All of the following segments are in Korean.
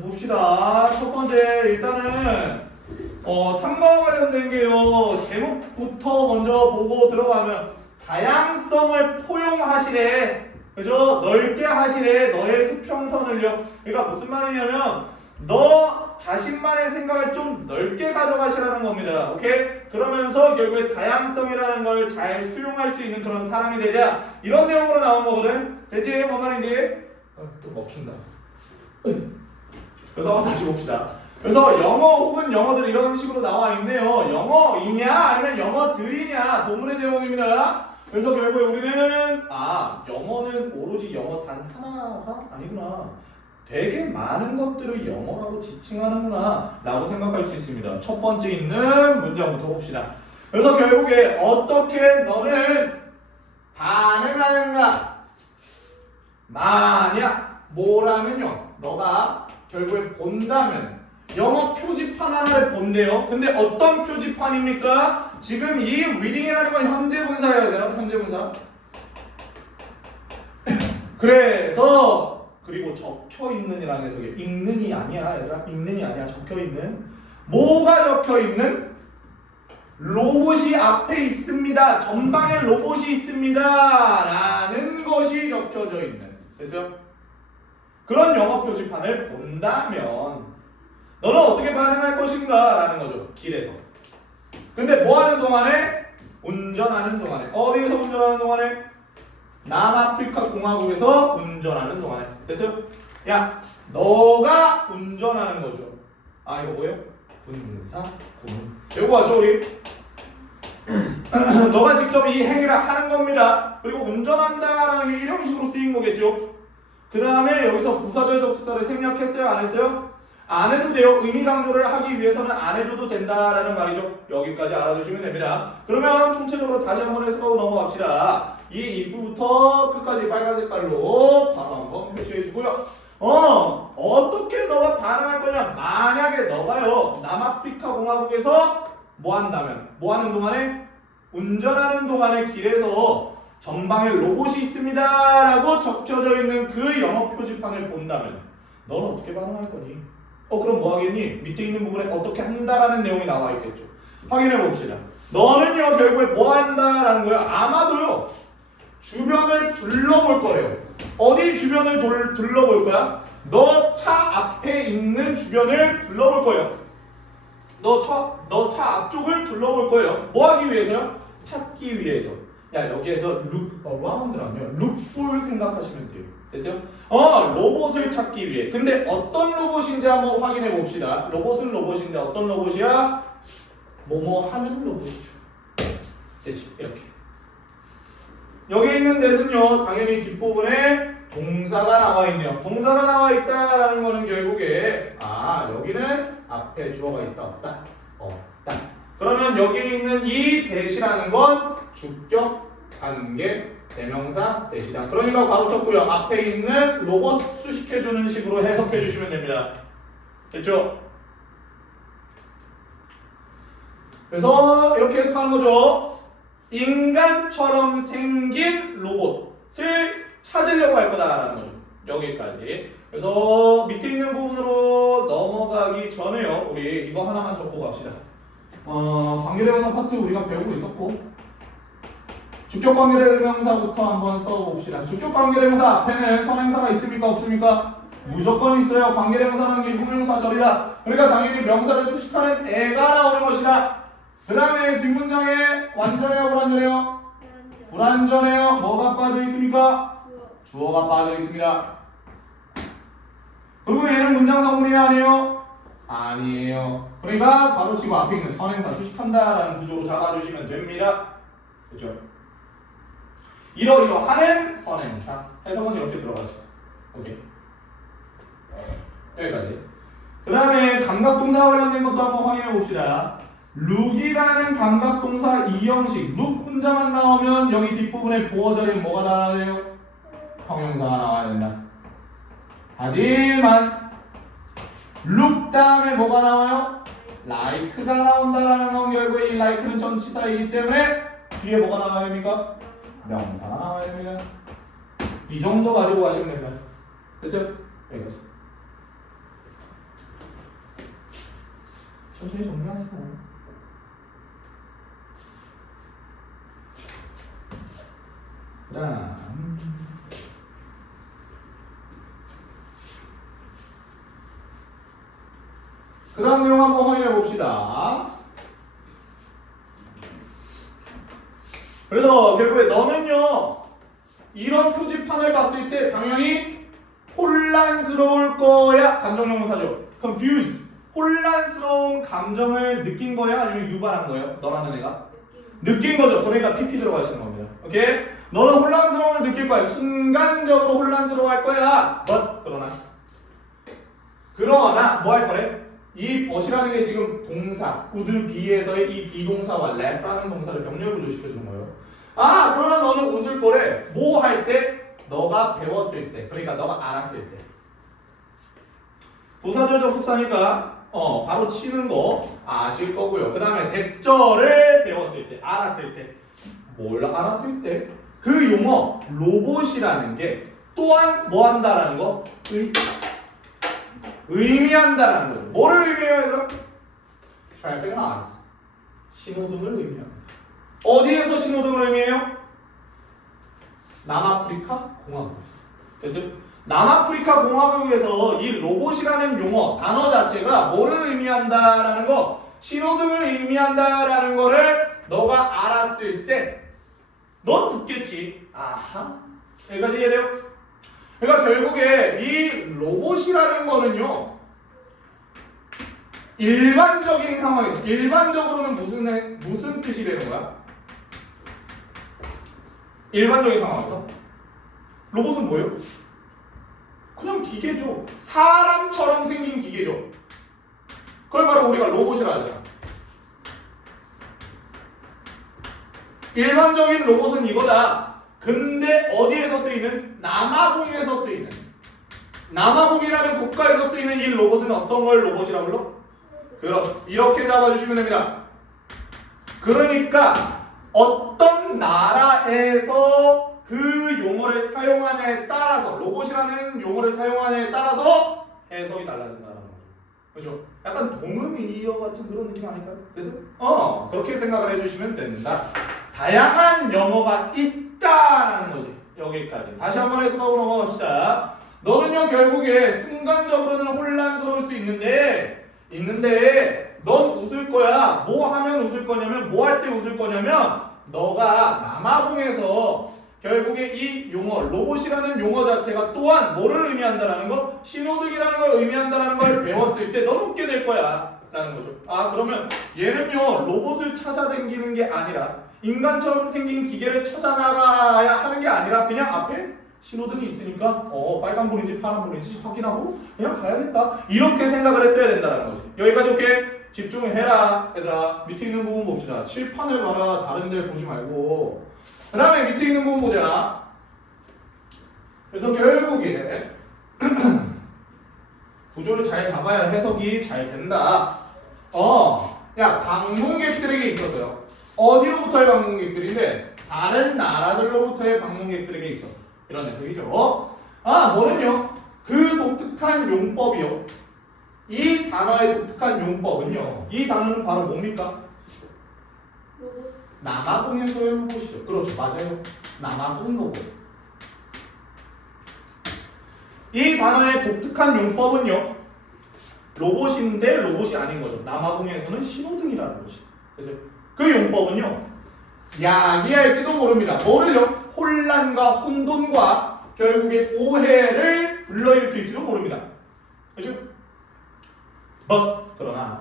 봅시다. 첫 번째 일단은 3과 관련된 게요. 제목부터 먼저 보고 들어가면 다양성을 포용하시래. 그죠? 넓게 하시래. 너의 수평선을요. 그러니까 무슨 말이냐면 너 자신만의 생각을 좀 넓게 가져가시라는 겁니다. 오케이? 그러면서 결국에 다양성이라는 걸 잘 수용할 수 있는 그런 사람이 되자. 이런 내용으로 나온 거거든. 됐지? 뭔 말인지? 또 먹힌다. 그래서 다시 봅시다. 그래서 영어 혹은 영어들 이런 식으로 나와 있네요. 영어이냐 아니면 영어들이냐 본문의 제목입니다. 그래서 결국에 우리는 영어는 오로지 영어 단 하나가 아니구나. 되게 많은 것들을 영어라고 지칭하는구나 라고 생각할 수 있습니다. 첫 번째 있는 문장부터 봅시다. 그래서 결국에 어떻게 너는 반응하는가? 만약 뭐라면요. 너가 결국에 본다면 영어 표지판 하나를 본대요. 근데 어떤 표지판입니까? 지금 이 reading이라는 건 현재 분사여야 돼요. 현재 분사. 그래서 그리고 적혀있는이라는 해석이 읽는이 아니야 얘들아. 읽는이 아니야. 적혀있는. 뭐가 적혀있는? 로봇이 앞에 있습니다. 전방에 로봇이 있습니다 라는 것이 적혀져 있는. 됐어요? 그런 영어 표지판을 본다면 너는 어떻게 반응할 것인가 라는 거죠. 길에서. 근데 뭐 하는 동안에? 운전하는 동안에. 어디에서 운전하는 동안에? 남아프리카 공화국에서 운전하는 동안에. 됐어요? 야, 너가 운전하는 거죠. 이거 뭐예요? 분사, 구문. 이거 왔죠 우리? 너가 직접 이 행위를 하는 겁니다. 그리고 운전한다라는 게 이런 식으로 쓰인 거겠죠. 그 다음에 여기서 부사절 접속사를 생략했어요? 안 했어요? 안 해도 돼요. 의미 강조를 하기 위해서는 안 해줘도 된다라는 말이죠. 여기까지 알아두시면 됩니다. 그러면 총체적으로 다시 한번 해석하고 넘어갑시다. 이 if부터 끝까지 빨간 색깔로 바로 한번 표시해주고요. 어떻게 너가 반응할 거냐? 만약에 너가요 남아프리카 공화국에서 뭐 한다면? 뭐 하는 동안에? 운전하는 동안에 길에서 전방에 로봇이 있습니다 라고 적혀져 있는 그 영어 표지판을 본다면 너는 어떻게 반응할 거니? 그럼 뭐 하겠니? 밑에 있는 부분에 어떻게 한다라는 내용이 나와 있겠죠. 확인해 봅시다. 너는요 결국에 뭐 한다라는 거야? 아마도요 주변을 둘러볼 거예요. 어디 주변을 둘러볼 거야? 너 차 앞에 있는 주변을 둘러볼 거예요. 너 차 앞쪽을 둘러볼 거예요. 뭐 하기 위해서요? 찾기 위해서. 야, 여기에서 look around라면 look for 생각하시면 돼요. 됐어요? 로봇을 찾기 위해. 근데 어떤 로봇인지 한번 확인해 봅시다. 로봇은 로봇인데 어떤 로봇이야? 뭐뭐 하는 로봇이죠. 됐지? 이렇게. 여기 있는 데는요, 당연히 뒷부분에 동사가 나와 있네요. 동사가 나와 있다라는 거는 결국에 여기는 앞에 주어가 있다 없다? 없다. 그러면 여기 있는 이 대시라는 건 주격 관계 대명사 대시다. 그러니까 가로쳤고요. 앞에 있는 로봇 수식해주는 식으로 해석해 주시면 됩니다. 됐죠? 그래서 이렇게 해석하는 거죠. 인간처럼 생긴 로봇을 찾으려고 할 거다라는 거죠. 여기까지. 그래서 밑에 있는 부분으로 넘어가기 전에요. 우리 이거 하나만 적고 갑시다. 관계대명사 파트 우리가 배우고 있었고 주격 관계대명사부터 한번 써봅시다. 주격 관계대명사 앞에는 선행사가 있습니까? 없습니까? 무조건 있어요. 관계대명사는 게 형용사절이다. 그러니까 당연히 명사를 수식하는 애가 나오는 것이다. 그 다음에 뒷문장에 완전해요? 불완전해요? 불완전해요. 뭐가 빠져 있습니까? 주어가 빠져 있습니다. 그리고 얘는 문장 성분이 아니에요? 아니에요. 그러니까 가로치고 앞에 있는 선행사 수식한다라는 구조로 잡아주시면 됩니다. 그렇죠? 이러이러하는 선행사. 해석은 이렇게 들어가죠. 오케이. 여기까지. 그 다음에 감각동사 관련된 것도 한번 확인해 봅시다. look이라는 감각동사 이형식. look 혼자만 나오면 여기 뒷부분에 보어절에 뭐가 나와야 돼요? 형용사가 나와야 된다. 하지만 look 다음에 뭐가 나와요? like가 나온다라는 건 결국에 이 like는 전치사이기 때문에 뒤에 뭐가 나와야 됩니까? 명사가 나와야 됩니다. 이 정도 가지고 가시면 됩니다. 됐어요? 여기까지. 천천히 정리하세요. 그 다음 내용 한번 확인해 봅시다. 그래서 결국에 너는요 이런 표지판을 봤을 때 당연히 혼란스러울 거야. 감정용사죠. confused. 혼란스러운 감정을 느낀 거야? 아니면 유발한 거예요? 너라는 애가? 느낀 거죠. 그러니까 PP 들어가시는 겁니다. 오케이? 너는 혼란스러움을 느낄 거야. 순간적으로 혼란스러워할 거야. 그러나 뭐 할 거래? 이 but이라는 게 지금 동사 would be에서의 이 비동사와 laughla는 동사를 병렬 구조시켜주는 거예요. 아 그러나 너는 웃을 거래. 뭐 할 때? 너가 배웠을 때. 그러니까 너가 알았을 때. 부사절적 속사니까 바로 치는 거 아실 거고요. 그 다음에 대절을 배웠을 때, 알았을 때. 뭘 알았을 때? 그 용어 로봇이라는 게 또한 뭐 한다라는 거? 의미한다라는 거죠. 뭐를 의미해요, 얘들아? traffic light. 신호등을 의미합니다. 어디에서 신호등을 의미해요? 남아프리카 공화국에서. 됐어요? 남아프리카 공화국에서 이 로봇이라는 용어, 단어 자체가 뭐를 의미한다라는 거, 신호등을 의미한다라는 거를 너가 알았을 때, 넌 웃겠지. 아하. 여기까지 이해돼요? 그러니까 결국에 이 로봇이라는 거는요, 일반적인 상황에서, 일반적으로는 무슨 뜻이 되는 거야? 일반적인 상황에서 로봇은 뭐예요? 그냥 기계죠. 사람처럼 생긴 기계죠. 그걸 바로 우리가 로봇이라 하잖아. 일반적인 로봇은 이거다. 근데 어디에서 쓰이는? 남아공에서 쓰이는. 남아공이라는 국가에서 쓰이는 이 로봇은 어떤 걸 로봇이라고 불러? 그렇죠. 이렇게 잡아주시면 됩니다. 그러니까 어떤 나라에서 그 용어를 사용하냐에 따라서, 로봇이라는 용어를 사용하냐에 따라서 해석이 달라진다는 거죠. 그렇죠? 약간 동음이어 같은 그런 느낌 아닐까요? 그래서 그렇게 생각을 해주시면 된다. 다양한 영어가 있다라는 거지. 여기까지. 다시 한번 해석하고 넘어갑시다. 너는요 결국에 순간적으로는 혼란스러울 수 있는데 넌 웃을 거야. 뭐 하면 웃을 거냐면, 뭐 할 때 웃을 거냐면, 너가 남아공에서 결국에 이 용어, 로봇이라는 용어 자체가 또한 뭐를 의미한다라는 거, 신호등이라는 걸 의미한다라는 걸 배웠을 때 넌 웃게 될 거야 라는 거죠. 아 그러면 얘는요 로봇을 찾아다니는 게 아니라 인간처럼 생긴 기계를 찾아나가야 하는 게 아니라 그냥 앞에 신호등이 있으니까 빨간불인지 파란불인지 확인하고 그냥 가야겠다, 이렇게 생각을 했어야 된다는 거지. 여기까지 오케이? 집중해라 얘들아. 밑에 있는 부분 봅시다. 칠판을 봐라. 다른 데 보지 말고. 그 다음에 밑에 있는 부분 보자. 그래서 결국에 구조를 잘 잡아야 해석이 잘 된다. 야 방문객들에게 있어서요. 어디로부터의 방문객들인데? 다른 나라들로부터의 방문객들에게 있어서 이런 해석이죠. 뭐는요? 그 독특한 용법이요. 이 단어의 독특한 용법은요. 이 단어는 바로 뭡니까? 남아공에서의 로봇이죠. 그렇죠. 맞아요. 남아공 로봇. 이 단어의 독특한 용법은요. 로봇인데 로봇이 아닌 거죠. 남아공에서는 신호등이라는 것이. 그래서 그 용법은요. 야기할지도 모릅니다. 뭐를요? 혼란과 혼돈과 결국에 오해를 불러일으킬지도 모릅니다. 그렇죠? 그러나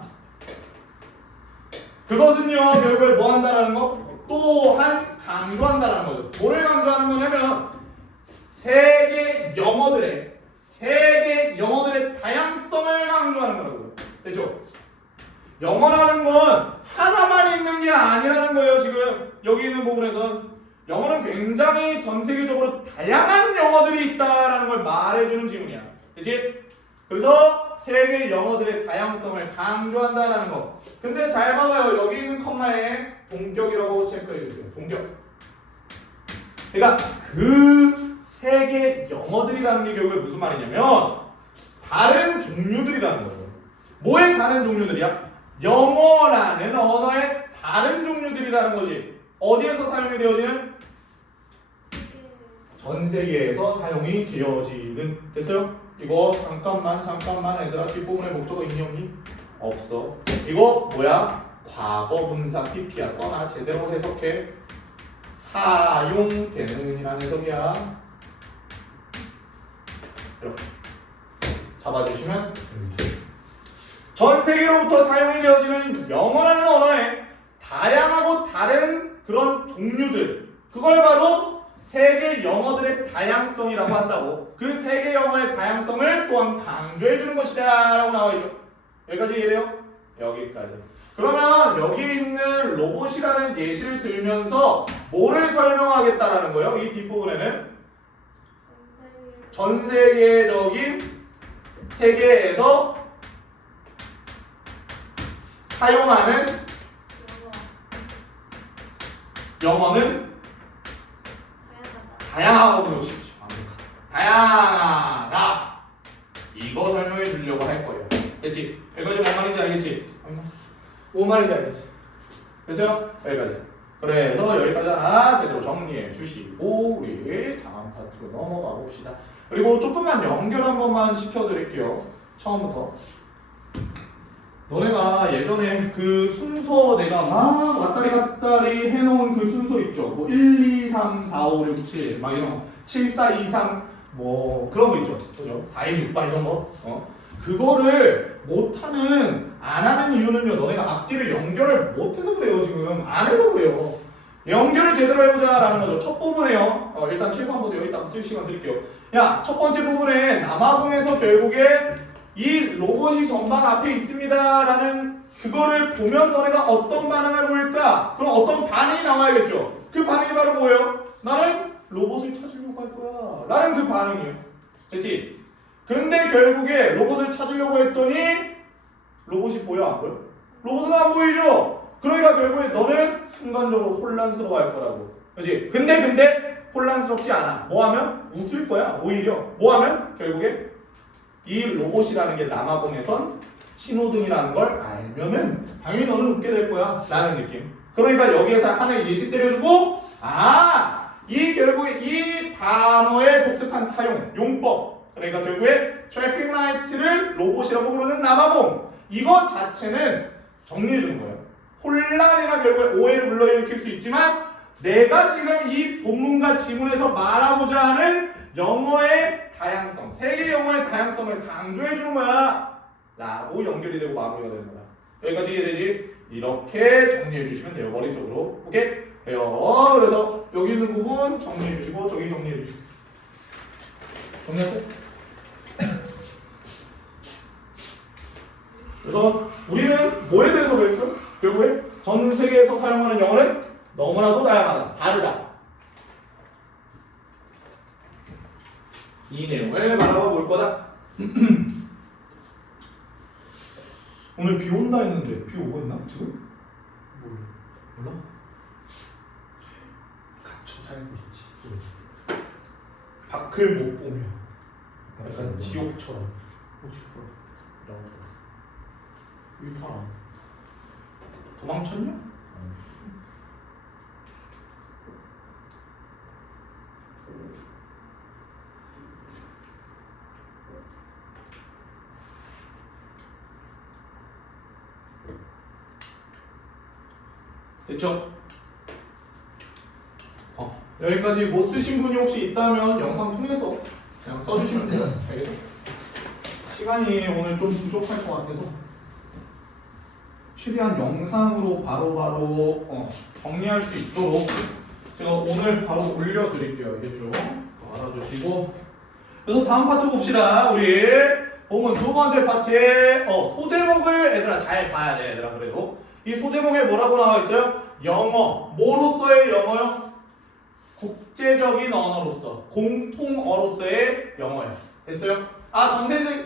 그것은요 결국에 뭐 한다라는 거? 또한 강조한다라는 거죠. 뭐를 강조하는 거냐면 세계 영어들의 다양성을 강조하는 거라고요. 됐죠? 영어라는 건 하나만 있는 게 아니라는 거예요. 지금 여기 있는 부분에선 영어는 굉장히 전 세계적으로 다양한 영어들이 있다라는 걸 말해주는 지문이야. 그치? 그래서 세계 영어들의 다양성을 강조한다라는 거. 근데 잘 봐봐요. 여기 있는 컴마에 동격이라고 체크해 주세요. 동격. 그러니까 그 세계 영어들이라는 게 결국에 무슨 말이냐면 다른 종류들이라는 거죠. 뭐의 다른 종류들이야? 영어라는 언어의 다른 종류들이라는 거지. 어디에서 사용이 되어지는? 전 세계에서 사용이 되어지는. 됐어요? 이거 잠깐만 얘들아, 뒷부분에 목적어 있니 없니? 없어. 이거 뭐야? 과거 분사 PP야. 써놔. 제대로 해석해. 사용되는 이라는 해석이야. 이렇게 잡아주시면 됩니다. 전 세계로부터 사용이 되어지는 영어라는 언어의 다양하고 다른 그런 종류들, 그걸 바로 세계 영어들의 다양성이라고 한다고. 그 세계 영어의 다양성을 또한 강조해 주는 것이다 라고 나와 있죠. 여기까지 이해돼요? 여기까지. 그러면 여기 있는 로봇이라는 예시를 들면서 뭐를 설명하겠다라는 거예요? 이 뒷부분에는 전 세계적인 세계에서 사용하는 영어는 다양하고, 그렇지. 다양하다. 이거 설명해 주려고 할 거예요. 됐지? 여기까지 뭔 말인지 알겠지? 뭔 말인지 알겠지? 됐어요? 여기까지. 그래서 여기까지 하나 제대로 정리해 주시고 우리 다음 파트로 넘어가 봅시다. 그리고 조금만 연결 한 번만 시켜드릴게요. 처음부터. 너네가 예전에 그 순서 내가 막 왔다리 갔다리 해놓은 그 순서 있죠? 뭐 1, 2, 3, 4, 5, 6, 7 막 이런 거 7, 4, 2, 3 뭐 그런 거 있죠? 그죠? 4, 1, 6반 이런 거 그거를 못하는, 안 하는 이유는요, 너네가 앞뒤를 연결을 못해서 그래요. 지금 안 해서 그래요. 연결을 제대로 해보자 라는 거죠. 첫 부분에요. 일단 7번 보세요. 여기다가 쓸 시간 드릴게요. 야, 첫 번째 부분에 남아공에서 결국에 이 로봇이 전방 앞에 있습니다 라는 그거를 보면 너네가 어떤 반응을 보일까? 그럼 어떤 반응이 나와야겠죠. 그 반응이 바로 뭐예요? 나는 로봇을 찾으려고 할 거야 라는 그 반응이에요. 됐지? 근데 결국에 로봇을 찾으려고 했더니 로봇이 보여 안 보여? 로봇은 안 보이죠? 그러니까 결국에 너는 순간적으로 혼란스러워 할 거라고. 그렇지? 근데 혼란스럽지 않아. 뭐 하면? 웃을 거야. 오히려. 뭐 하면? 결국에 이 로봇이라는 게 남아공에선 신호등이라는 걸 알면은 당연히 너는 웃게 될 거야 라는 느낌. 그러니까 여기에서 하나의 예시 때려주고, 이 결국에 이 단어의 독특한 사용, 용법, 그러니까 결국에 트래픽 라이트를 로봇이라고 부르는 남아공, 이것 자체는 정리해 주는 거예요. 혼란이나 결국에 오해를 불러일으킬 수 있지만 내가 지금 이 본문과 지문에서 말하고자 하는 영어의 다양성, 세계 영어의 다양성을 강조해 주는 거야 라고 연결이 되고 마무리가 되는 거야. 여기까지 이해되지? 이렇게 정리해 주시면 돼요. 머릿속으로. 오케이? 돼요. 그래서 여기 있는 부분 정리해 주시고 저기 정리해 주시고. 정리했어요? 그래서 우리는 뭐에 대해서 배웠죠? 결국에 전 세계에서 사용하는 영어는 너무나도 다양하다. 다르다. 이 내용을 바라봐 볼 거다. 오늘 비 온다 했는데 비 오고 있나 지금? 몰라? 갇혀 살고 있지. 밖을 못 보며 약간 지옥처럼. 일타라. 도망쳤냐? 됐죠? 여기까지 못 쓰신 분이 혹시 있다면 영상 통해서 그냥 써주시면 돼요. 알겠죠? 시간이 오늘 좀 부족할 것 같아서 최대한 영상으로 바로바로 정리할 수 있도록 제가 오늘 바로 올려드릴게요. 알겠죠? 알아주시고. 그래서 다음 파트 봅시다. 우리 본문 두 번째 파트에 소제목을 얘들아 잘 봐야 돼. 얘들아 그래도 이 소제목에 뭐라고 나와 있어요? 영어. 뭐로서의 영어요? 국제적인 언어로서, 공통어로서의 영어예요. 됐어요?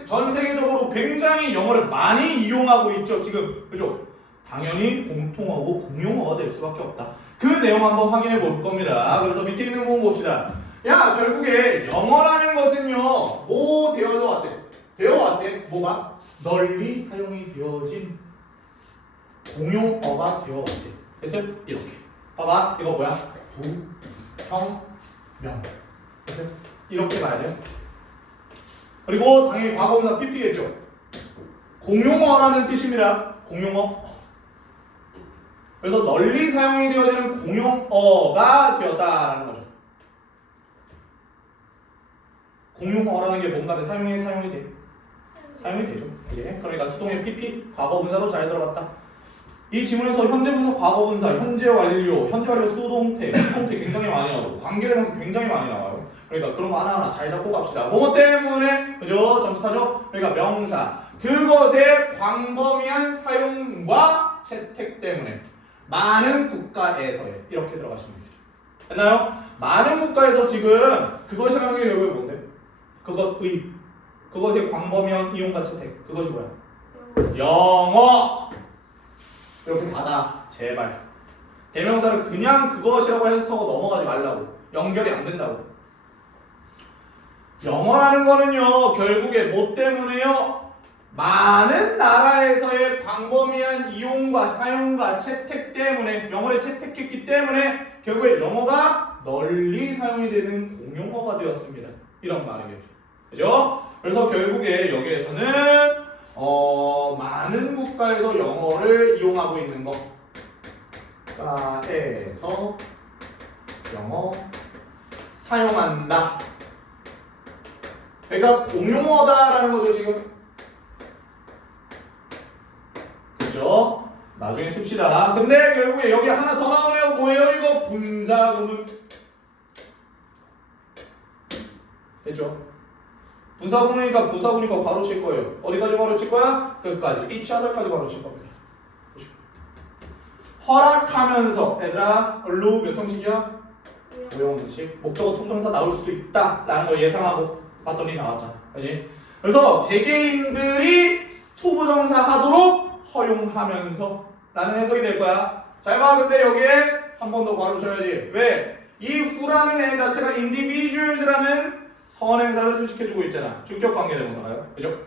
전 세계적으로 굉장히 영어를 많이 이용하고 있죠, 지금. 그죠? 당연히 공통어고 공용어가 될 수밖에 없다. 그 내용 한번 확인해 볼 겁니다. 그래서 밑에 있는 부분 봅시다. 야, 결국에 영어라는 것은요, 뭐 되어져 왔대? 되어 왔대? 뭐가? 널리 사용이 되어진 공용어가 되어왔대. 됐어요? 이렇게. 봐봐, 이거 뭐야? 부, 형, 명. 됐어요? 이렇게 가야 돼요. 그리고 당연히 과거분사 PP겠죠. 공용어라는 뜻입니다. 공용어. 그래서 널리 사용이 되어지는 공용어가 되었다라는 거죠. 공용어라는 게 뭔가를 사용이 돼. 사용이 되죠. 예. 그러니까 수동의 PP, 과거분사로 잘 들어갔다. 이 지문에서 현재분사, 과거분사, 현재 완료 수동태 굉장히 많이 나오고 관계대명사 굉장히 많이 나와요. 그러니까 그런 거 하나하나 잘 잡고 갑시다. 뭐뭐 때문에, 그죠? 점수타죠? 그러니까 명사. 그것의 광범위한 사용과 채택 때문에 많은 국가에서의 이렇게 들어가시면 되죠. 됐나요? 많은 국가에서 지금 그것이라는 게 여기 뭔데? 그것의 광범위한 이용과 채택. 그것이 뭐야? 영어. 이렇게 받아. 제발. 대명사를 그냥 그것이라고 해석하고 넘어가지 말라고. 연결이 안 된다고. 영어라는 거는요, 결국에 뭐 때문에요? 많은 나라에서의 광범위한 이용과 사용과 채택 때문에, 영어를 채택했기 때문에 결국에 영어가 널리 사용이 되는 공용어가 되었습니다. 이런 말이겠죠. 그죠? 그래서 결국에 여기에서는 많은 국가에서 영어를 이용하고 있는 것. 국가에서 영어 사용한다. 그러니까 공용어다라는 거죠, 지금. 그죠? 나중에 씁시다. 근데 결국에 여기 하나 더 나오네요. 뭐예요, 이거? 분사구문. 됐죠? 분사구문이니까 부사구니까 괄호 칠 거예요. 어디까지 괄호 칠 거야? 끝까지. each other까지 괄호 칠 겁니다. 그렇죠? 허락하면서, 얘들아, 얼루 몇 형식이야? 오형식. 목적어 통정사 나올 수도 있다라는 걸 예상하고 봤더니 나왔잖아. 그지? 그래서 개개인들이 투부정사 하도록 허용하면서 라는 해석이 될 거야. 잘 봐. 근데 여기에 한 번 더 괄호 쳐야지. 왜? 이 후라는 애 자체가 individuals라는 선행사를 수식해주고 있잖아. 주격관계대명사가요. 그죠?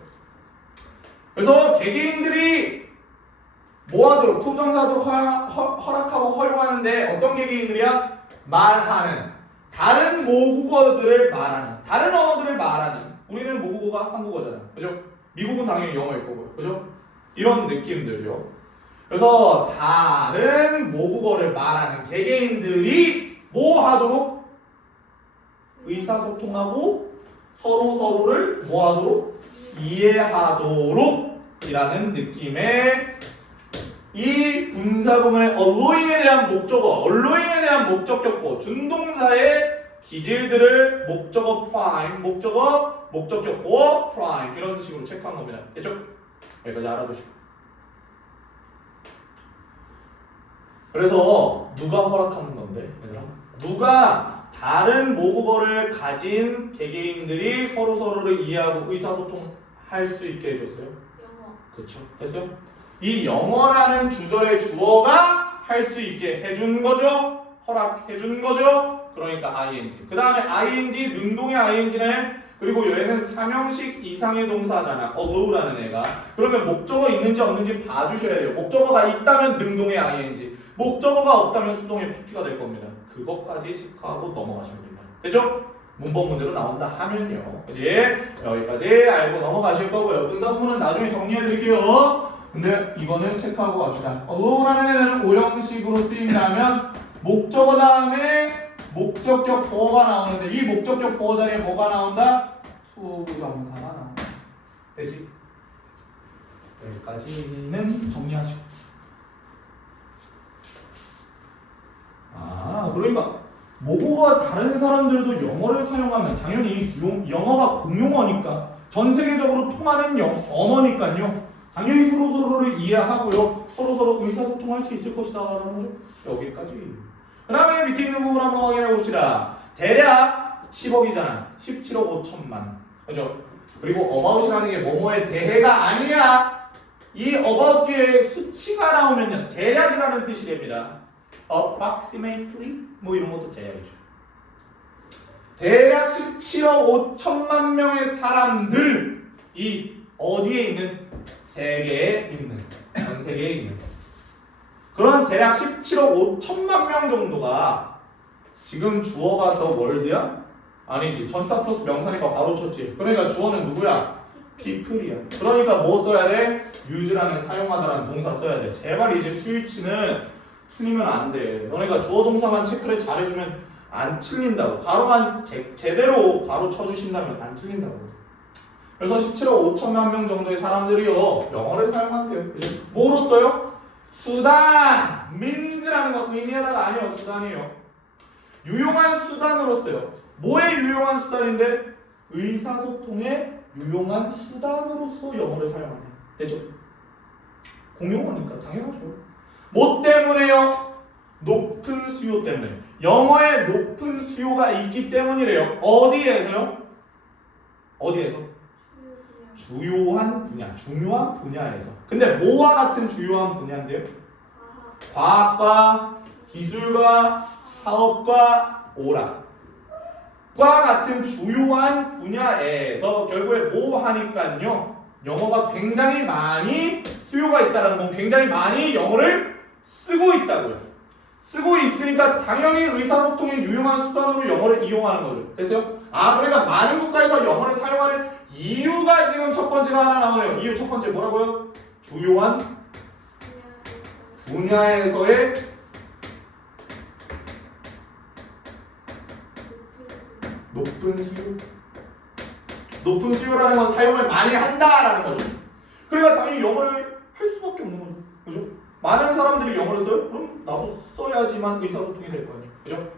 그래서 개개인들이 뭐 하도록? 투부정사 하도록 허락하고 허용하는데 어떤 개개인들이야? 말하는. 다른 모국어들을 말하는. 다른 언어들을 말하는. 우리는 모국어가 한국어잖아. 그죠? 미국은 당연히 영어일 거고요. 그죠? 이런 느낌들요. 그래서 다른 모국어를 말하는 개개인들이 뭐 하도록? 의사소통하고 서로를 뭐 하도록? 이해하도록 이라는 느낌의 이 분사구문의 allowing에 대한 목적어, allowing에 대한 목적격보, 준동사의 기질들을 목적어 prime, 목적격보 prime 이런 식으로 체크한 겁니다. 됐죠? 여기까지 알아두시고. 그래서 누가 허락하는 건데, 얘들아? 누가 다른 모국어를 가진 개개인들이 서로를 이해하고 의사소통할 수 있게 해줬어요? 영어. 그쵸? 됐어요? 이 영어라는 주절의 주어가 할 수 있게 해준 거죠? 허락해준 거죠? 그러니까 ing. 그 다음에 ing, 능동의 ing네. 그리고 얘는 삼형식 이상의 동사잖아. allow라는 애가. 그러면 목적어 있는지 없는지 봐주셔야 돼요. 목적어가 있다면 능동의 ing. 목적어가 없다면 수동의 pp가 될 겁니다. 그것까지 체크하고 넘어가시면 됩니다. 됐죠? 문법 문제로 나온다 하면요. 그지? 여기까지 알고 넘어가실 거고요. 분사구문은 나중에 정리해 드릴게요. 근데 이거는 체크하고 갑시다. allow라는 애는 오형식으로 쓰인다면 목적어 다음에 목적격 보어가 나오는데 이 목적격 보어 자리에 뭐가 나온다? 투부정사가 나온다. 되지? 여기까지는 정리하시고. 그러니까 모국어가 다른 사람들도 영어를 사용하면 당연히 영어가 공용어니까 전 세계적으로 통하는 언어니까요. 당연히 서로를 이해하고요. 서로 의사소통할 수 있을 것이다 라는 거죠. 여기까지. 그 다음에 밑에 있는 부분 한번 확인해 봅시다. 대략 10억이잖아. 17억 5천만. 그죠? 그리고 about이라는 게 뭐뭐에 대해가 아니야. 이 about 뒤에 수치가 나오면요. 대략이라는 뜻이 됩니다. approximately 뭐 이런 것도 대략이죠. 대략 17억 5천만 명의 사람들이 어디에 있는? 세계에 있는, 전 세계에 있는 그런 대략 17억 5천만 명 정도가 지금 주어가 더 월드야? 아니지. 전사 플러스 명사니까 바로 쳤지. 그러니까 주어는 누구야? people이야. 그러니까 뭐 써야 돼? use라는 사용하다라는 동사 써야 돼. 제발 이제 스위치는 틀리면 안 돼. 너네가 주어 동사만 체크를 잘해주면 안 틀린다고. 가로만 제대로 바로 쳐주신다면 안 틀린다고. 그래서 17억 5천만 명 정도의 사람들이요 영어를 사용한대요. 그죠? 뭐로 써요? 수단! 민즈라는 거 의미하다가 아니에요. 수단이에요. 유용한 수단으로 써요. 뭐의 유용한 수단인데? 의사소통의 유용한 수단으로서 영어를 사용하네. 되죠? 공용어니까 당연하죠. 뭐 때문에요? 높은 수요 때문에. 영어에 높은 수요가 있기 때문이래요. 어디에서요? 어디에서? 주요한 분야, 중요한 분야에서. 근데 뭐와 같은 주요한 분야인데요? 과학과 기술과 사업과 오락과 같은 주요한 분야에서 결국에 뭐 하니까요? 영어가 굉장히 많이 수요가 있다는 건 굉장히 많이 영어를 쓰고 있다고요. 쓰고 있으니까 당연히 의사소통의 유용한 수단으로 영어를 이용하는 거죠. 됐어요? 그러니까 많은 국가에서 영어를 사용하는 이유가 지금 첫 번째가 하나 나오네요. 이유 첫 번째 뭐라고요? 주요한 분야에서의 높은 수요. 높은 수요라는 건 사용을 많이 한다라는 거죠. 그러니까 당연히 영어를 할 수밖에 없는 거죠. 그죠? 많은 사람들이 영어를 써요? 그럼 나도 써야지만 의사소통이 될 거 아니에요. 그죠?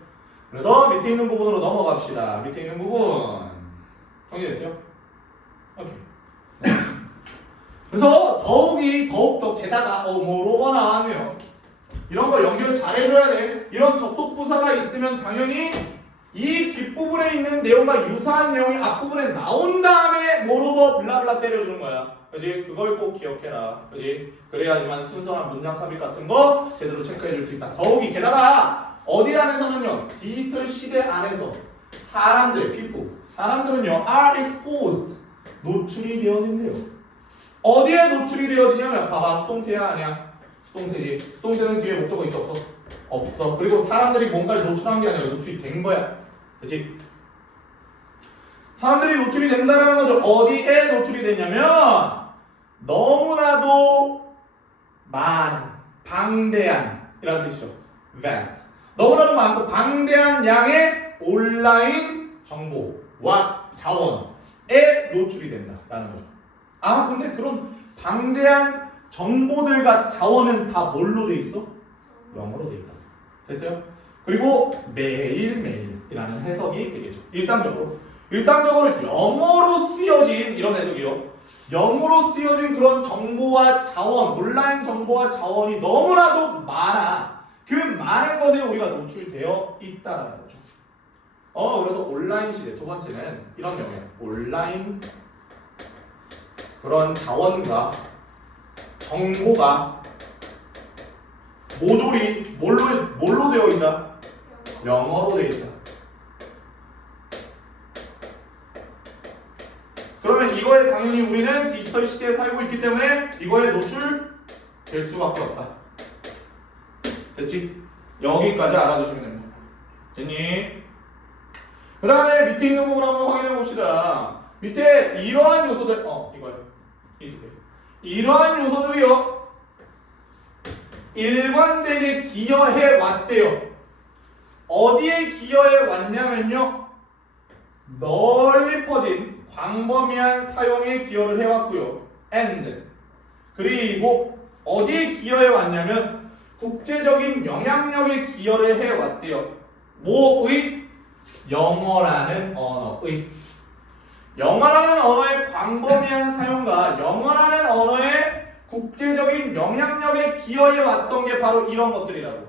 그래서 밑에 있는 부분으로 넘어갑시다. 밑에 있는 부분 정리됐어요? 오케이. 그래서 더욱더 게다가 뭐로가 나왔네요. 이런 거 연결 잘 해줘야 돼. 이런 접속부사가 있으면 당연히 이 뒷부분에 있는 내용과 유사한 내용이 앞부분에 나온 다음에 모로버 블라블라 때려주는 거야. 그지? 그걸 꼭 기억해라. 그지? 그래야지만 순서나 문장 삽입 같은 거 제대로 체크해 줄 수 있다. 더욱이 게다가 어디 안에서는요. 디지털 시대 안에서 사람들, people, 사람들은요. are exposed. 노출이 되어진대요. 어디에 노출이 되어지냐면 봐봐. 수동태야 아니야? 수동태지. 수동태는 뒤에 목적어 있어 없어? 없어. 그리고 사람들이 뭔가를 노출한 게 아니라 노출이 된 거야. 그치? 사람들이 노출이 된다는 거죠. 어디에 노출이 되냐면 너무나도 많은, 방대한 이라는 뜻이죠. vast. 너무나도 많고 방대한 양의 온라인 정보와 자원에 노출이 된다라는 거죠. 근데 그런 방대한 정보들과 자원은 다 뭘로 돼 있어? 영어로 돼 있다. 됐어요? 그리고 매일매일이라는 해석이 되겠죠. 일상적으로 영어로 쓰여진 이런 해석이요. 영어로 쓰여진 그런 정보와 자원, 온라인 정보와 자원이 너무나도 많아. 그 많은 것에 우리가 노출되어 있다는 거죠. 그래서 온라인 시대 두 번째는 이런 내용이에요. 온라인 그런 자원과 정보가 모조리 뭘로 되어 있다? 영어로 되어 있다. 그러면 이거에 당연히 우리는 디지털 시대에 살고 있기 때문에 이거에 노출될 수밖에 없다. 됐지? 여기까지 알아두시면 됩니다. 됐니? 그 다음에 밑에 있는 부분 한번 확인해 봅시다. 밑에 이러한 요소들, 이거요. 이러한 요소들이요. 일관되게 기여해 왔대요. 어디에 기여해 왔냐면요. 널리 퍼진 광범위한 사용에 기여를 해왔고요. and 그리고 어디에 기여해 왔냐면 국제적인 영향력에 기여를 해왔대요. 뭐의? 영어라는 언어의. 영어라는 언어의 광범위한 사용과 영어라는 언어의 국제적인 영향력에 기여해 왔던 게 바로 이런 것들이라고.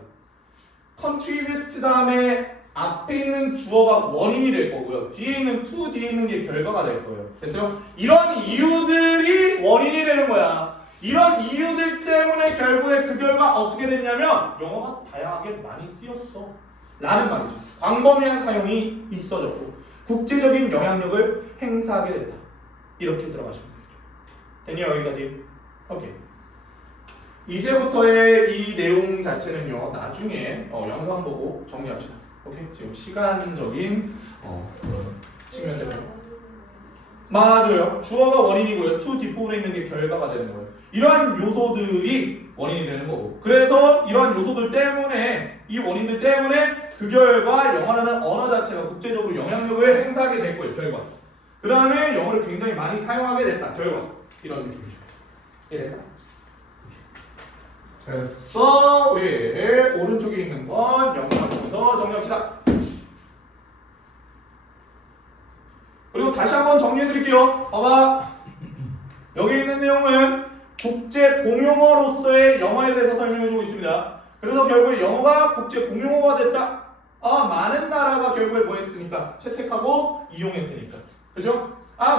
contribute 다음에 앞에 있는 주어가 원인이 될 거고요. 뒤에 있는 to 뒤에 있는 게 결과가 될 거예요. 됐어요? 이런 이유들이 원인이 되는 거야. 이런 이유들 때문에 결국에 그 결과 어떻게 됐냐면 영어가 다양하게 많이 쓰였어 라는 말이죠. 광범위한 사용이 있어졌고 국제적인 영향력을 행사하게 됐다. 이렇게 들어가시면 되겠죠. 됐냐 여기까지? 오케이. 이제부터의 이 내용 자체는요 나중에 영상 보고 정리합시다. 오케이? 지금 시간적인 측면 때문에 맞아요. 주어가 원인이고요. to 뒷부분에 있는 게 결과가 되는 거예요. 이러한 요소들이 원인이 되는 거고 그래서 이러한 요소들 때문에 이 원인들 때문에 그 결과 영어라는 언어 자체가 국제적으로 영향력을 행사하게 될 거예요. 결과. 그 다음에 영어를 굉장히 많이 사용하게 됐다. 결과. 이런 느낌이죠. 이해됐다? 그래서 우리 오른쪽에 있는 건 영어를 보면서 정리합시다. 그리고 다시 한번 정리해 드릴게요. 봐봐. 여기 있는 내용은 국제 공용어로서의 영어에 대해서 설명해 주고 있습니다. 그래서 결국에 영어가 국제 공용어가 됐다. 많은 나라가 결국에 뭐 했으니까? 채택하고 이용했으니까. 그죠?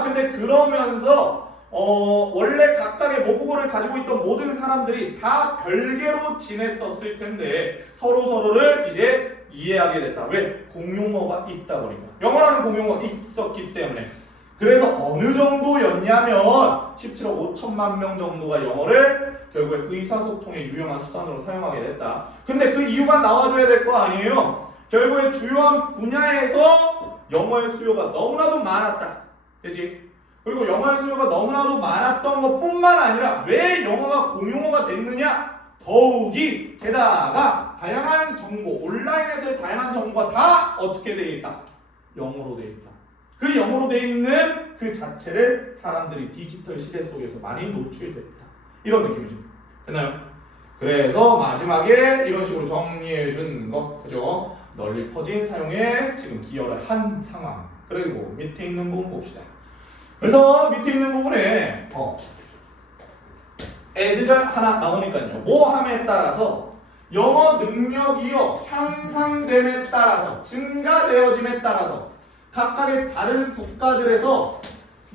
근데 그러면서 원래 각각의 모국어를 가지고 있던 모든 사람들이 다 별개로 지냈었을 텐데 서로를 이제 이해하게 됐다. 왜? 공용어가 있다 보니까. 영어라는 공용어가 있었기 때문에. 그래서 어느 정도였냐면 17억 5천만 명 정도가 영어를 결국에 의사소통의 유용한 수단으로 사용하게 됐다. 근데 그 이유가 나와줘야 될 거 아니에요? 결국에 주요한 분야에서 영어의 수요가 너무나도 많았다. 그치? 그리고 영어의 수요가 너무나도 많았던 것뿐만 아니라 왜 영어가 공용어가 됐느냐? 더욱이 게다가 다양한 정보, 온라인에서의 다양한 정보가 다 어떻게 되어 있다? 영어로 되어 있다. 그 영어로 되어 있는 그 자체를 사람들이 디지털 시대 속에서 많이 노출됐다. 이런 느낌이죠. 됐나요? 그래서 마지막에 이런 식으로 정리해 준 거, 그죠? 널리 퍼진 사용에 지금 기여를 한 상황. 그리고 밑에 있는 부분 봅시다. 그래서 밑에 있는 부분에 as절 하나 나오니까요. 뭐함에 따라서 영어 능력이요 향상됨에 따라서 증가되어짐에 따라서 각각의 다른 국가들에서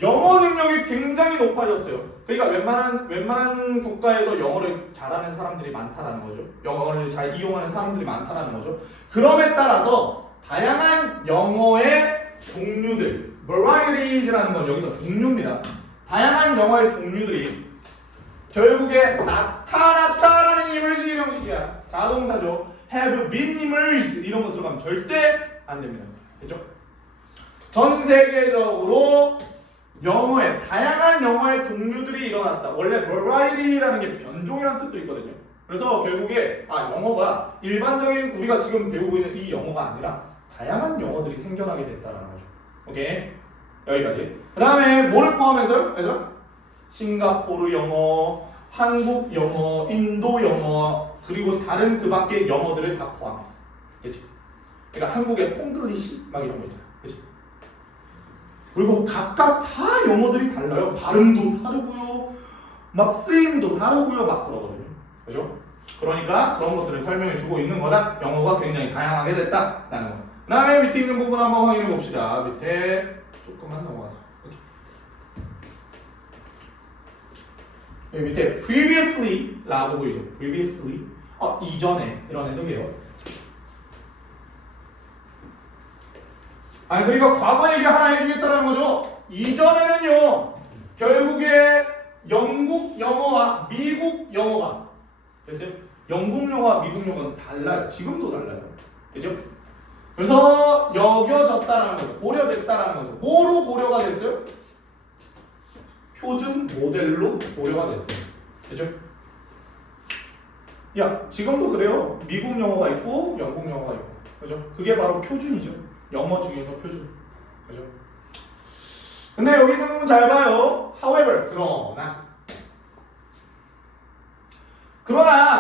영어 능력이 굉장히 높아졌어요. 그러니까 웬만한 국가에서 영어를 잘하는 사람들이 많다라는 거죠. 영어를 잘 이용하는 사람들이 많다라는 거죠. 그럼에 따라서 다양한 영어의 종류들, varieties라는 건 여기서 종류입니다. 다양한 영어의 종류들이 결국에 나타났다라는 이미지 형식이야. 자동사죠. have been immersed 이런 거 들어가면 절대 안 됩니다. 그죠? 전 세계적으로 영어의 다양한 영어의 종류들이 일어났다. 원래 variety라는 게 변종이라는 뜻도 있거든요. 그래서 결국에 영어가 일반적인 우리가 지금 배우고 있는 이 영어가 아니라 다양한 영어들이 생겨나게 됐다라는 거죠. 오케이? 여기까지. 그 다음에 뭐를 포함해서요? 얘들아? 싱가포르 영어, 한국 영어, 인도 영어, 그리고 다른 그 밖의 영어들을 다 포함했어. 그치? 그러니까 한국의 콩글리시 막 이런 거 있잖아. 그치? 그리고 각각 다 영어들이 달라요. 발음도 다르고요. 막 쓰임도 다르고요. 막 그러거든요. 그죠? 그러니까 그런 것들을 설명해 주고 있는 거다. 영어가 굉장히 다양하게 됐다라는 거. 그 다음에 밑에 있는 부분 한번 확인해 봅시다. 밑에 조금만 넘어가서. 여기 밑에 previously 라고 보이죠? previously 이전에 이런 해석이에요. 그러니까 과거 얘기 하나 해주겠다는 거죠. 이전에는요 결국에 영국 영어와 미국 영어가 됐어요? 영국 영어와 미국 영어는 달라요. 지금도 달라요. 그죠? 그래서 여겨졌다라는 거죠. 고려됐다라는 거죠. 뭐로 고려가 됐어요? 표준 모델로 고려가 됐어요. 그죠? 지금도 그래요. 미국 영어가 있고 영국 영어가 있고. 그죠? 그게 바로 표준이죠. 영어 중에서 표준. 그죠? 근데 여기 있는 부분 잘 봐요. however, 그러나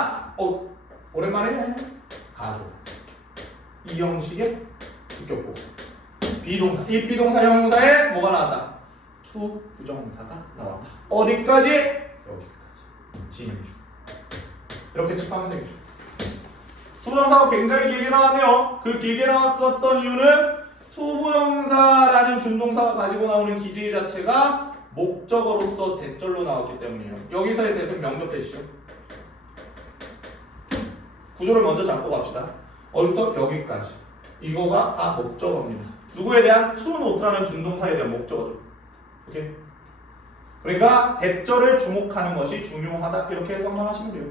오랜만에 가족. 이 형식의 주격보. 비동사. 이 비동사 형용사에 뭐가 나왔다? to 부정사가 나왔다. 어디까지? 여기까지. 진주. 이렇게 짚하면 되겠죠. 투부정사가 굉장히 길게 나왔네요. 그 길게 나왔었던 이유는 투부정사라는 준동사가 가지고 나오는 기질 자체가 목적어로서 대절로 나왔기 때문이에요. 여기서의 대승 명접되시죠? 구조를 먼저 잡고 갑시다. 어디부터 여기까지. 이거가 다 목적어입니다. 누구에 대한 to not라는 준동사에 대한 목적어죠. 오케이? 그러니까 대절을 주목하는 것이 중요하다. 이렇게 해석만 하시면 돼요.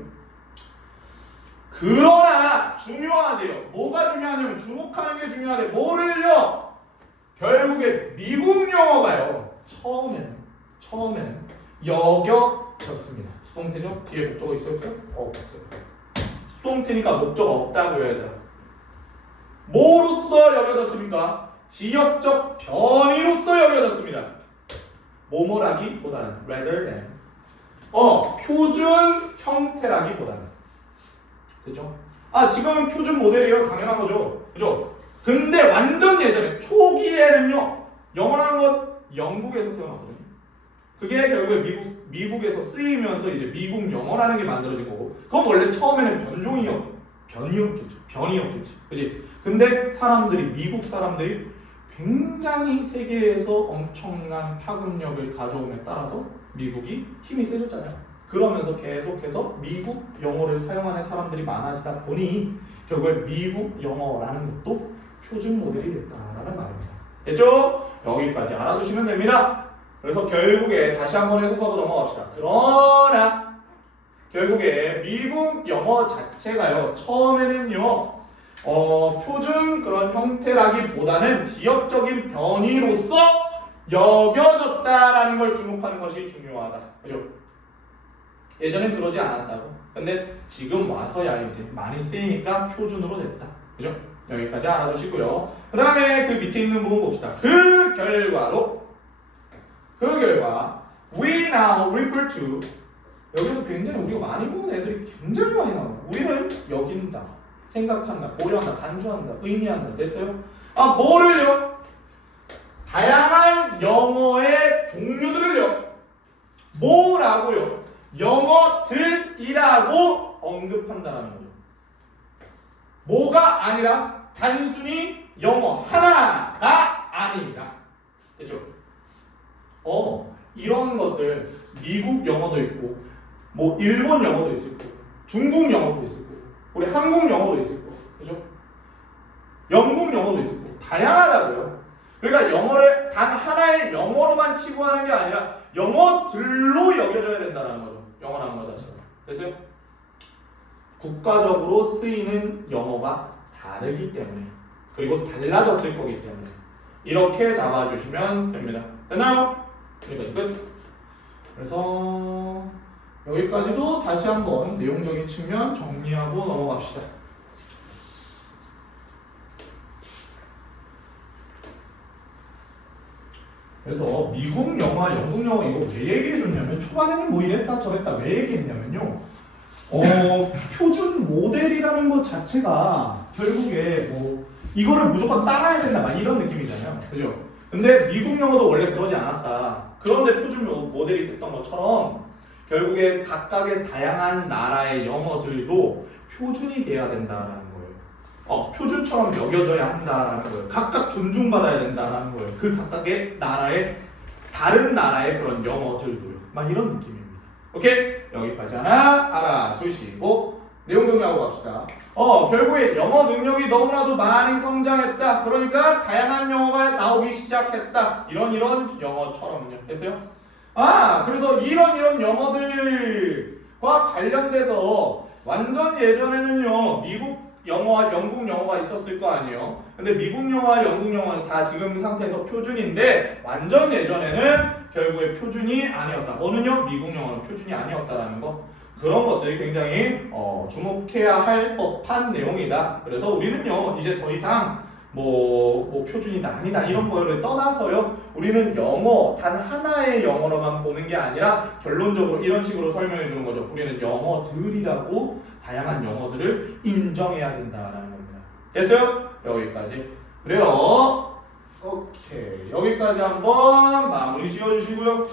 그러나 중요하대요. 뭐가 중요하냐면 주목하는 게 중요하대요. 뭐를요? 결국에 미국 영어가요. 처음에는 여겨졌습니다. 수동태죠? 뒤에 목적어 있어요? 없어요. 수동태니까 목적어 없다고 해야 돼요. 뭐로서 여겨졌습니까? 지역적 변이로서 여겨졌습니다. 뭐뭐라기보다는 rather than 표준 형태라기보다는 그죠? 지금은 표준 모델이에요. 당연한 거죠. 그죠? 근데 완전 예전에 초기에는요. 영어라는 건 영국에서 태어났거든요. 그게 결국에 미국에서 쓰이면서 이제 미국 영어라는 게 만들어진 거고, 그건 원래 처음에는 변이었겠지. 그지? 근데 미국 사람들이 굉장히 세계에서 엄청난 파급력을 가져옴에 따라서 미국이 힘이 세졌잖아요. 그러면서 계속해서 미국 영어를 사용하는 사람들이 많아지다 보니 결국에 미국 영어라는 것도 표준 모델이 됐다라는 말입니다. 됐죠? 여기까지 알아두시면 됩니다. 그래서 결국에 다시 한번 해석하고 넘어갑시다. 그러나 결국에 미국 영어 자체가요, 처음에는요 표준 그런 형태라기보다는 지역적인 변이로서 여겨졌다라는 걸 주목하는 것이 중요하다. 그죠? 예전엔 그러지 않았다고. 근데 지금 와서야 이제 많이 쓰이니까 표준으로 됐다. 그죠? 여기까지 알아두시고요. 그 다음에 그 밑에 있는 부분 봅시다. 그 결과 we now refer to, 여기서 굉장히 우리가 많이 보는 애들이 굉장히 많이 나와요. 우리는 여긴다, 생각한다, 고려한다, 간주한다, 의미한다. 됐어요? 뭐를요? 다양한 영어의 종류들을요. 뭐라고요? 영어들이라고 언급한다는 거죠. 뭐가 아니라 단순히 영어 하나가 아니다. 됐죠? 이런 것들 미국 영어도 있고, 뭐 일본 영어도 있을 거고, 중국 영어도 있을 거고, 우리 한국 영어도 있을 거고, 그죠? 영국 영어도 있을 거고, 다양하다고요. 그러니까 영어를 단 하나의 영어로만 치부하는 게 아니라 영어들로 여겨져야 된다는 거죠. 영어라는 거 자체가. 됐어요? 국가적으로 쓰이는 영어가 다르기 때문에, 그리고 달라졌을 거기 때문에 이렇게 잡아주시면 됩니다. 됐나요? 여기까지 끝. 그래서 여기까지도 다시 한번 내용적인 측면 정리하고 넘어갑시다. 그래서 미국 영화, 영국 영화 이거 왜 얘기해줬냐면, 초반에는 뭐 이랬다 저랬다 왜 얘기했냐면요, 표준 모델이라는 것 자체가 결국에 뭐 이거를 무조건 따라야 된다 막 이런 느낌이잖아요. 그죠? 근데 미국 영어도 원래 그러지 않았다. 그런데 표준 모델이 됐던 것처럼 결국에 각각의 다양한 나라의 영어들도 표준이 돼야 된다라는 거예요. 표준처럼 여겨져야 한다라는 거예요. 각각 존중받아야 된다라는 거예요. 그 각각의 나라의, 다른 나라의 그런 영어들도요. 막 이런 느낌입니다. 오케이? 여기까지 하나 알아두시고 내용 정리하고 갑시다. 결국에 영어 능력이 너무나도 많이 성장했다. 그러니까 다양한 영어가 나오기 시작했다. 이런 영어처럼요. 됐어요? 그래서 이런 영어들과 관련돼서 완전 예전에는요, 미국 영어와 영국 영어가 있었을 거 아니에요. 근데 미국 영어와 영국 영어는 다 지금 상태에서 표준인데, 완전 예전에는 결국에 표준이 아니었다. 뭐는요? 미국 영어는 표준이 아니었다라는 거. 그런 것들이 굉장히 주목해야 할 법한 내용이다. 그래서 우리는요, 이제 더 이상 뭐 표준이다 아니다 이런 거를 떠나서요, 우리는 영어 단 하나의 영어로만 보는 게 아니라 결론적으로 이런 식으로 설명해 주는 거죠. 우리는 영어들이라고 다양한 영어들을 인정해야 된다라는 겁니다. 됐어요? 여기까지. 그래요. 오케이. 여기까지 한번 마무리 지어주시고요.